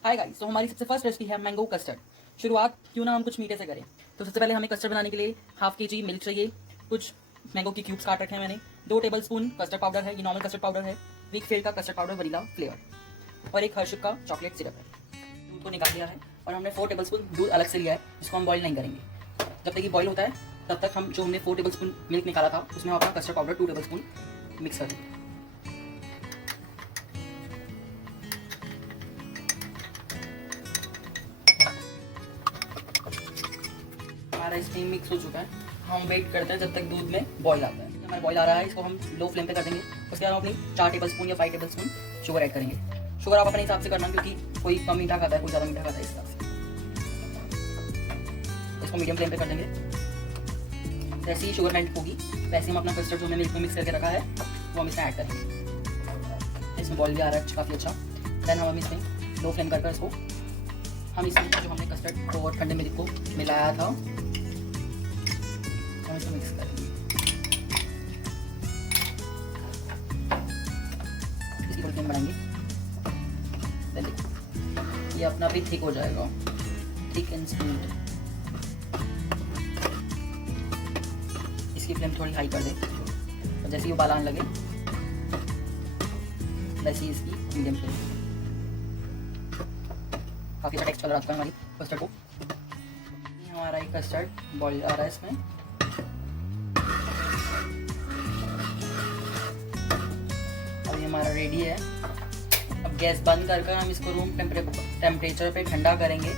Hi guys, तो हमारी सबसे फर्स्ट रेसिपी है मैंगो कस्टर्ड। शुरुआत क्यों ना हम कुछ मीठे से करें। तो सबसे पहले हमें कस्टर्ड बनाने के लिए हाफ केजी मिल्क चाहिए। कुछ मैंगो की क्यूब्स काट रखे हैं मैंने। 2 टेबलस्पून कस्टर्ड पाउडर है, ये नॉर्मल कस्टर्ड पाउडर है। वीक फेल का कस्टर्ड पाउडर वनीला फ्लेवर और एक हर्षिक का चॉकलेट सिरप है। दूध को निकाल लिया है और हमने 4 टेबलस्पून दूध अलग से लिया है, इसको हम बॉईल नहीं करेंगे। जब तक ये बॉईल होता है तब तक हम जो हमने 4 टेबलस्पून मिल्क निकाला था उसमें हम अपना कस्टर्ड पाउडर 2 टेबलस्पून मिक्स कर देंगे। हमारा इसमें मिक्स हो चुका है। हम वेट करते हैं जब तक दूध में बॉईल आता है। हमारा बॉईल आ रहा है, इसको हम लो फ्लेम पे कर देंगे। उसके बाद हम अपनी 4 टेबलस्पून या 5 टेबलस्पून शुगर ऐड करेंगे। शुगर आप अपने हिसाब से करना, क्योंकि कोई कम मीठा खाता है, कोई ज़्यादा मीठा खाता है, इस हिसाब से। इसको मीडियम फ्लेम पे कर देंगे। जैसे ही शुगर मेल्ट होगी वैसे हम अपना कस्टर्ड जो हमने मिल्क में मिक्स करके रखा है वो हम इसमें ऐड करेंगे। इसमें बॉईल भी आ रहा है काफ़ी अच्छा। देन हम इसमें लो फ्लेम कर इसको हम इसमें जो हमने कस्टर्ड को ठंडे मिल्क को मिलाया था हम इसको मिक्स करेंगे। इसकी फुल फ्लेम बढ़ाएंगे। देखिए ये अपना भी थिक हो जाएगा, थिक एंड स्मूथ। इसकी फ्लेम थोड़ी हाई कर दें और जैसे ही उबाल आने लगे वैसे ही इसकी मीडियम फ्लेम। काफ़ी अच्छा टेक्स्ट चल रहा है हमारी कस्टर्ड को। हमारा एक कस्टर्ड बॉईल आ रहा है इसमें। और ये हमारा रेडी है। अब गैस बंद कर हम इसको रूम टेम्परेचर पे ठंडा करेंगे